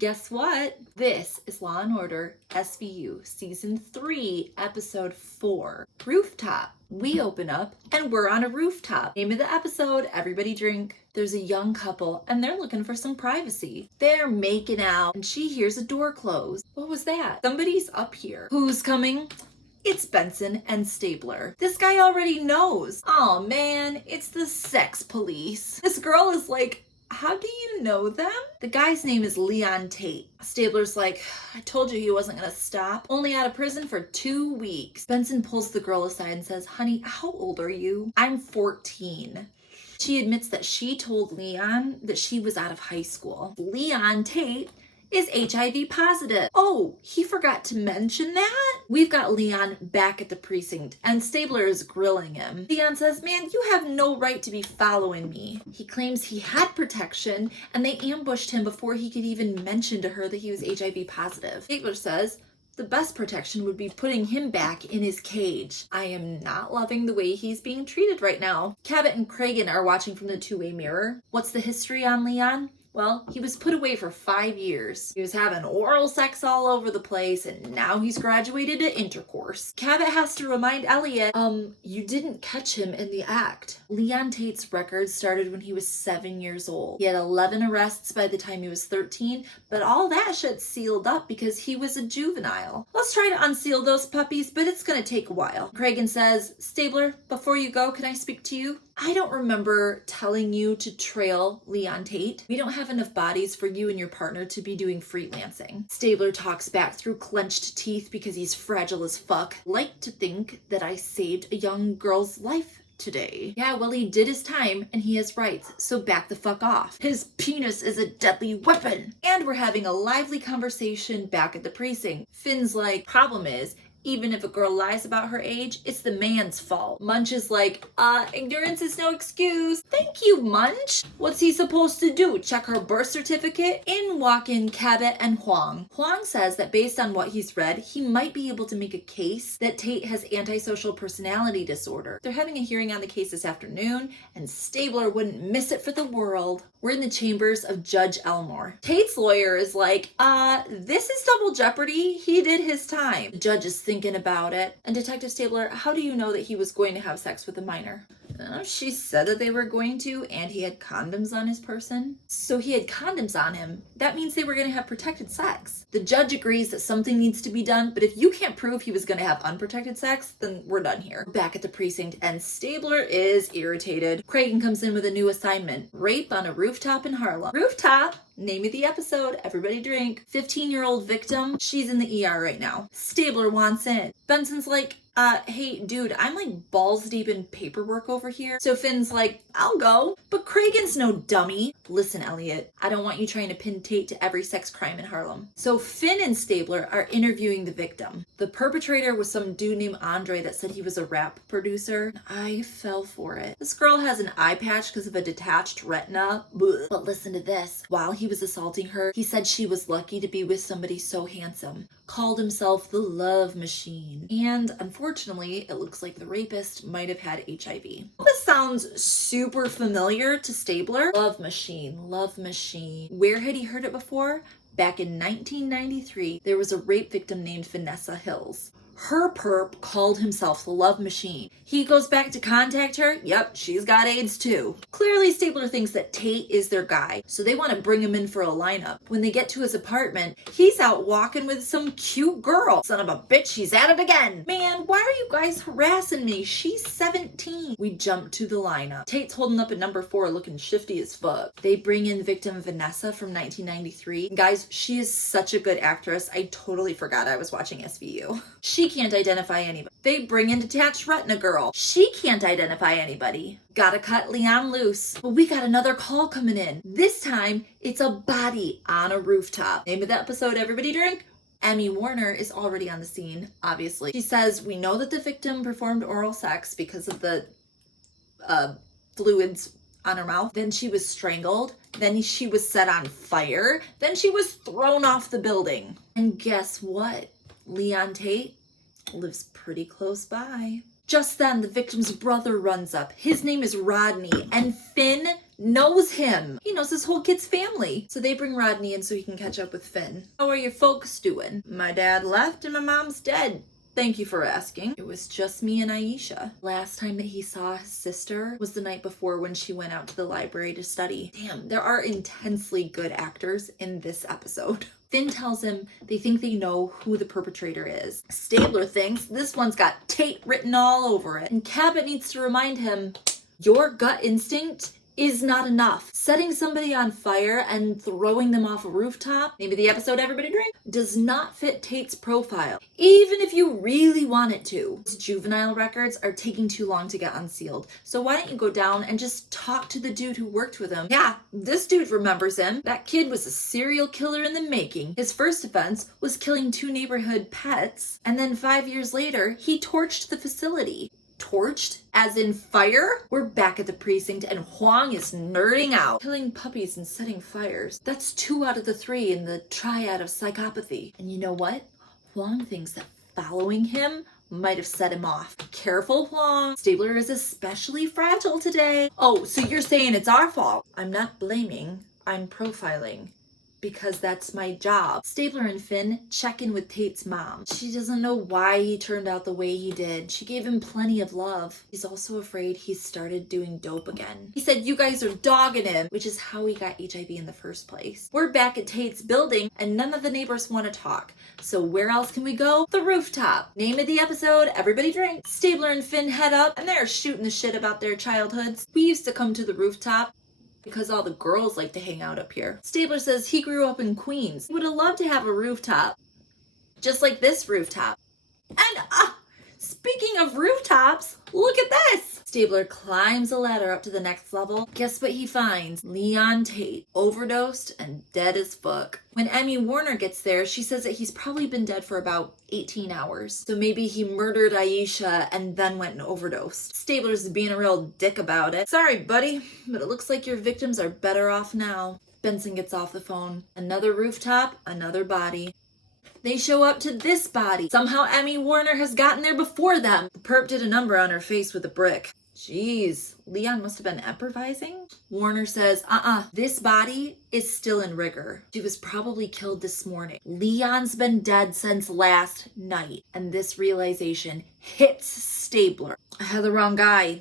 Guess what? This is Law & Order SVU Season 3, Episode 4, Rooftop. We open up and we're on a rooftop. Name of the episode, everybody drink. There's a young couple and they're looking for some privacy. They're making out and she hears a door close. What was that? Somebody's up here. Who's coming? It's Benson and Stabler. This guy already knows. Oh man, it's the sex police. This girl is like, how do you know them? The guy's name is Leon Tate. Stabler's like, I told you he wasn't gonna stop. Only out of prison for 2 weeks. Benson pulls the girl aside and says, honey, how old are you? I'm 14. She admits that she told Leon that she was out of high school. Leon Tate is HIV positive. Oh, he forgot to mention that? We've got Leon back at the precinct and Stabler is grilling him. Leon says, man, you have no right to be following me. He claims he had protection and they ambushed him before he could even mention to her that he was HIV positive. Stabler says, the best protection would be putting him back in his cage. I am not loving the way he's being treated right now. Cabot and Cragen are watching from the two-way mirror. What's the history on Leon? Well, he was put away for 5 years. He was having oral sex all over the place, and now he's graduated to intercourse. Cabot has to remind Elliot, you didn't catch him in the act. Leon Tate's record started when he was 7 years old. He had 11 arrests by the time he was 13, but all that shit sealed up because he was a juvenile. Let's try to unseal those puppies, but it's gonna take a while. Cragen says, Stabler, before you go, can I speak to you? I don't remember telling you to trail Leon Tate. We don't have enough bodies for you and your partner to be doing freelancing. Stabler talks back through clenched teeth because he's fragile as fuck. Like to think that I saved a young girl's life today. Yeah, well, he did his time and he has rights, so back the fuck off. His penis is a deadly weapon. And we're having a lively conversation back at the precinct. Finn's like, problem is, even if a girl lies about her age, it's the man's fault. Munch is like, ignorance is no excuse. Thank you, Munch. What's he supposed to do? Check her birth certificate? In walk in Cabot and Huang. Huang says that based on what he's read, he might be able to make a case that Tate has antisocial personality disorder. They're having a hearing on the case this afternoon, and Stabler wouldn't miss it for the world. We're in the chambers of Judge Elmore. Tate's lawyer is like, this is double jeopardy. He did his time. The judge is thinking about it. And Detective Stabler, how do you know that he was going to have sex with a minor? She said that they were going to, and he had condoms on his person. So he had condoms on him. That means they were going to have protected sex. The judge agrees that something needs to be done, but if you can't prove he was going to have unprotected sex, then we're done here. Back at the precinct, and Stabler is irritated. Cragen comes in with a new assignment. Rape on a rooftop in Harlem. Rooftop! Name of the episode, everybody drink. 15-year-old victim, she's in the ER right now. Stabler wants in. Benson's like, hey, dude, I'm like balls deep in paperwork over here. So Finn's like, I'll go. But Cragen's no dummy. Listen, Elliot, I don't want you trying to pin Tate to every sex crime in Harlem. So Finn and Stabler are interviewing the victim. The perpetrator was some dude named Andre that said he was a rap producer. I fell for it. This girl has an eye patch because of a detached retina. Blech. But listen to this. While he was assaulting her, he said she was lucky to be with somebody so handsome. Called himself the love machine. And unfortunately, it looks like the rapist might have had HIV. This sounds super familiar to Stabler. Love machine, love machine. Where had he heard it before? Back in 1993, there was a rape victim named Vanessa Hills. Her perp called himself the love machine. He goes back to contact her. Yep, she's got AIDS too. Clearly, Stabler thinks that Tate is their guy, so they want to bring him in for a lineup. When they get to his apartment, he's out walking with some cute girl. Son of a bitch, he's at it again. Man, why are you guys harassing me? She's 17. We jump to the lineup. Tate's holding up at number 4 looking shifty as fuck. They bring in victim Vanessa from 1993. Guys, she is such a good actress. I totally forgot I was watching SVU. She can't identify anybody. They bring in detached retina girl. She can't identify anybody. Gotta cut Leon loose. But we got another call coming in. This time, it's a body on a rooftop. Name of the episode, everybody drink. Emmy Warner is already on the scene, obviously. She says, we know that the victim performed oral sex because of the fluids on her mouth. Then she was strangled. Then she was set on fire. Then she was thrown off the building. And guess what? Leon Tate lives pretty close by. Just then, the victim's brother runs up. His name is Rodney, and Finn knows him. He knows his whole kid's family. So they bring Rodney in so he can catch up with Finn. How are your folks doing? My dad left and my mom's dead. Thank you for asking. It was just me and Aisha. Last time that he saw his sister was the night before when she went out to the library to study. Damn, there are intensely good actors in this episode. Finn tells him they think they know who the perpetrator is. Stabler thinks this one's got Tate written all over it. And Cabot needs to remind him, your gut instinct is not enough. Setting somebody on fire and throwing them off a rooftop, maybe the episode Everybody Drink, does not fit Tate's profile, even if you really want it to. His juvenile records are taking too long to get unsealed, so why don't you go down and just talk to the dude who worked with him? Yeah, this dude remembers him. That kid was a serial killer in the making. His first offense was killing 2 neighborhood pets, and then 5 years later, he torched the facility. Torched? As in fire? We're back at the precinct and Huang is nerding out. Killing puppies and setting fires. That's 2 out of the 3 in the triad of psychopathy. And you know what? Huang thinks that following him might have set him off. Careful, Huang. Stabler is especially fragile today. Oh, so you're saying it's our fault? I'm not blaming. I'm profiling. Because that's my job. Stabler and Finn check in with Tate's mom. She doesn't know why he turned out the way he did. She gave him plenty of love. He's also afraid he started doing dope again. He said you guys are dogging him, which is how he got HIV in the first place. We're back at Tate's building and none of the neighbors want to talk. So where else can we go? The rooftop. Name of the episode, Everybody Drink. Stabler and Finn head up and they're shooting the shit about their childhoods. We used to come to the rooftop because all the girls like to hang out up here. Stabler says he grew up in Queens. He would have loved to have a rooftop. Just like this rooftop. And speaking of rooftops, look at this! Stabler climbs a ladder up to the next level. Guess what he finds? Leon Tate, overdosed and dead as fuck. When Emmy Warner gets there, she says that he's probably been dead for about 18 hours. So maybe he murdered Aisha and then went and overdosed. Stabler's being a real dick about it. Sorry, buddy, but it looks like your victims are better off now. Benson gets off the phone. Another rooftop, another body. They show up to this body. Somehow Emmy Warner has gotten there before them. The perp did a number on her face with a brick. Jeez, Leon must have been improvising? Warner says, this body is still in rigor. She was probably killed this morning. Leon's been dead since last night. And this realization hits Stabler. I had the wrong guy.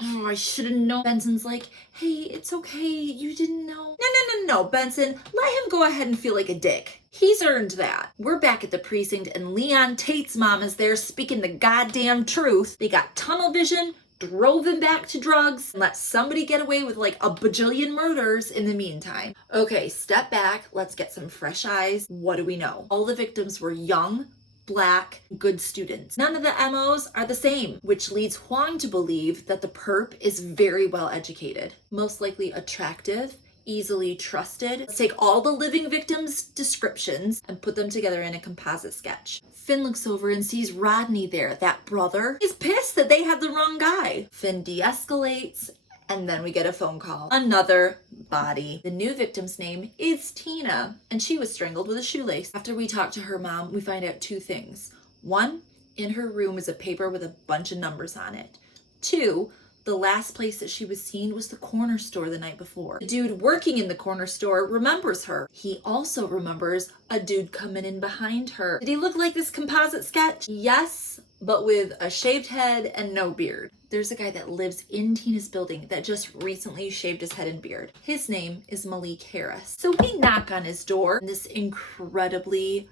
Oh, I should have known. Benson's like, hey, it's okay. You didn't know. No, Benson. Let him go ahead and feel like a dick. He's earned that. We're back at the precinct and Leon Tate's mom is there speaking the goddamn truth. They got tunnel vision, drove him back to drugs, and let somebody get away with like a bajillion murders in the meantime. Okay, step back. Let's get some fresh eyes. What do we know? All the victims were young, Black, good students. None of the MOs are the same, which leads Huang to believe that the perp is very well educated, most likely attractive, easily trusted. Let's take all the living victims' descriptions and put them together in a composite sketch. Finn looks over and sees Rodney there. That brother is pissed that they had the wrong guy. Finn de-escalates, and then we get a phone call. Another body. The new victim's name is Tina, and she was strangled with a shoelace. After we talk to her mom, we find out 2 things. 1, in her room is a paper with a bunch of numbers on it. 2, the last place that she was seen was the corner store the night before. The dude working in the corner store remembers her. He also remembers a dude coming in behind her. Did he look like this composite sketch? Yes, but with a shaved head and no beard. There's a guy that lives in Tina's building that just recently shaved his head and beard. His name is Malik Harris. So we knock on his door, and this incredibly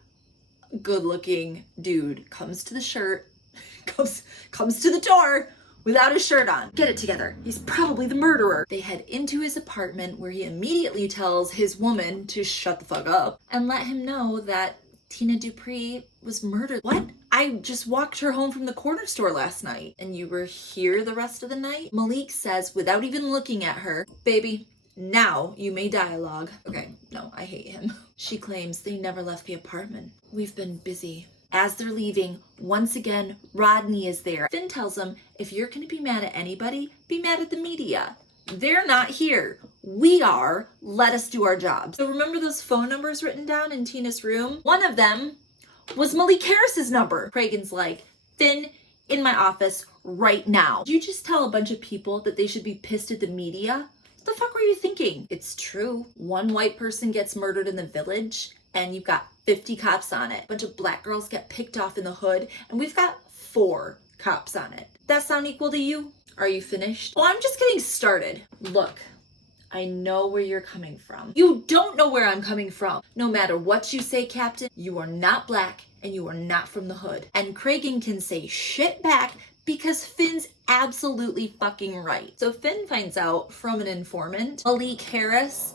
good-looking dude comes to the door without a shirt on. Get it together. He's probably the murderer. They head into his apartment where he immediately tells his woman to shut the fuck up and let him know that Tina Dupree was murdered. What? I just walked her home from the corner store last night. And you were here the rest of the night? Malik says, without even looking at her, baby, now you may dialogue. Okay, no, I hate him. She claims they never left the apartment. We've been busy. As they're leaving, once again, Rodney is there. Finn tells him, if you're going to be mad at anybody, be mad at the media. They're not here. We are. Let us do our job. So remember those phone numbers written down in Tina's room? One of them was Malik Harris's number. Cragen's like, Finn, in my office right now. Did you just tell a bunch of people that they should be pissed at the media? The fuck were you thinking? It's true. One white person gets murdered in the village and you've got 50 cops on it. A bunch of black girls get picked off in the hood and we've got 4 cops on it. That sound equal to you? Are you finished? Oh, I'm just getting started. Look, I know where you're coming from. You don't know where I'm coming from. No matter what you say, Captain, you are not black and you are not from the hood. And Cragen can say shit back because Finn's absolutely fucking right. So Finn finds out from an informant, Malik Harris,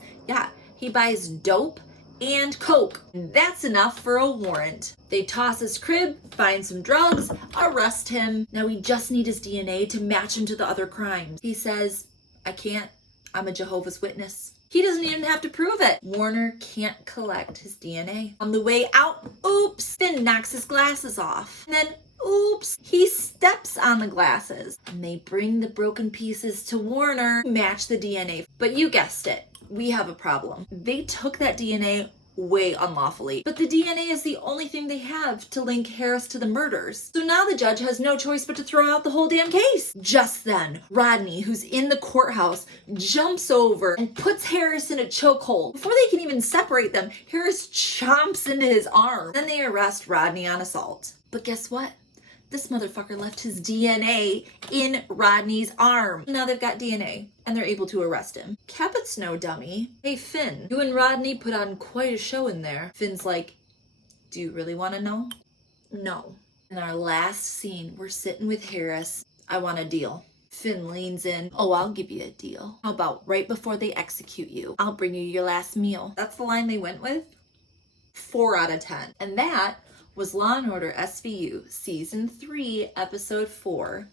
he buys dope and coke. That's enough for a warrant. They toss his crib, find some drugs, arrest him. Now we just need his DNA to match him to the other crimes. He says, I can't. I'm a Jehovah's Witness. He doesn't even have to prove it. Warner can't collect his DNA. On the way out, oops, Finn knocks his glasses off. And then, oops, he steps on the glasses. And they bring the broken pieces to Warner, match the DNA. But you guessed it, we have a problem. They took that DNA way unlawfully, but the DNA is the only thing they have to link Harris to the murders. So now the judge has no choice but to throw out the whole damn case. Just then, Rodney, who's in the courthouse, jumps over and puts Harris in a chokehold. Before they can even separate them, Harris chomps into his arm. Then they arrest Rodney on assault. But guess what? This motherfucker left his DNA in Rodney's arm. Now they've got DNA and they're able to arrest him. Cabot's no dummy. Hey Finn, you and Rodney put on quite a show in there. Finn's like, do you really want to know? No. In our last scene, we're sitting with Harris. I want a deal. Finn leans in. Oh, I'll give you a deal. How about right before they execute you, I'll bring you your last meal. That's the line they went with. 4 out of 10. And that was Law & Order SVU Season 3, Episode 4,